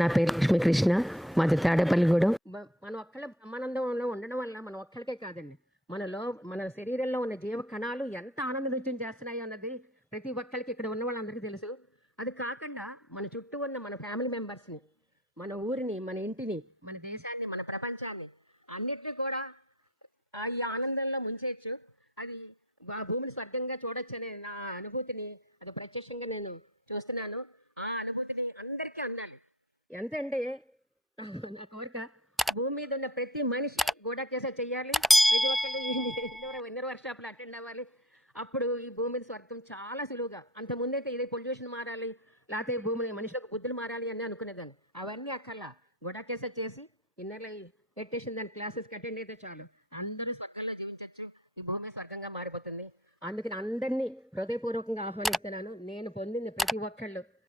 నా పేరు లక్ష్మీకృష్ణ, మాది తాడేపల్లిగూడెం. మనం ఒక్కళ్ళ బ్రహ్మానందంలో ఉండడం వల్ల మనం ఒక్కళ్ళకే కాదండి, మన శరీరంలో ఉన్న జీవ కణాలు ఎంత ఆనంద నృత్యం చేస్తున్నాయో అన్నది ప్రతి ఒక్కరికి ఇక్కడ ఉన్న వాళ్ళందరికీ తెలుసు. అది కాకుండా మన చుట్టూ ఉన్న మన ఫ్యామిలీ మెంబర్స్ని, మన ఊరిని, మన ఇంటిని, మన దేశాన్ని, మన ప్రపంచాన్ని అన్నిటినీ కూడా ఈ ఆనందంలో ముంచేయచ్చు. అది ఆ భూమిని స్వర్గంగా చూడొచ్చు అనే నా అనుభూతిని అది ప్రత్యక్షంగా నేను చూస్తున్నాను. ఆ అనుభూతిని అందరికీ అన్నాలి. ఎంతంటే నా కోరిక, భూమి మీద ఉన్న ప్రతి మనిషి గోడా కేసా చెయ్యాలి, ప్రతి ఒక్కళ్ళు విన్నర్ వర్క్షాప్లో అటెండ్ అవ్వాలి. అప్పుడు ఈ భూమి మీద స్వర్గం చాలా సులువుగా. అంతకుముందైతే ఇదే పొల్యూషన్ మారాలి, లేకపోతే భూమిని మనుషులకు బుద్ధులు మారాలి అని అనుకునేదాన్ని. అవన్నీ అక్కర్లా, గోడా కేసా చేసి ఇన్నర్లో పెట్టేసిన దాని క్లాసెస్కి అటెండ్ అయితే చాలు, అందరూ స్వర్గంలో జీవించవచ్చు, ఈ భూమి స్వర్గంగా మారిపోతుంది. అందుకని అందరినీ హృదయపూర్వకంగా ఆహ్వానిస్తున్నాను. నేను పొందింది ప్రతి ఒక్కళ్ళు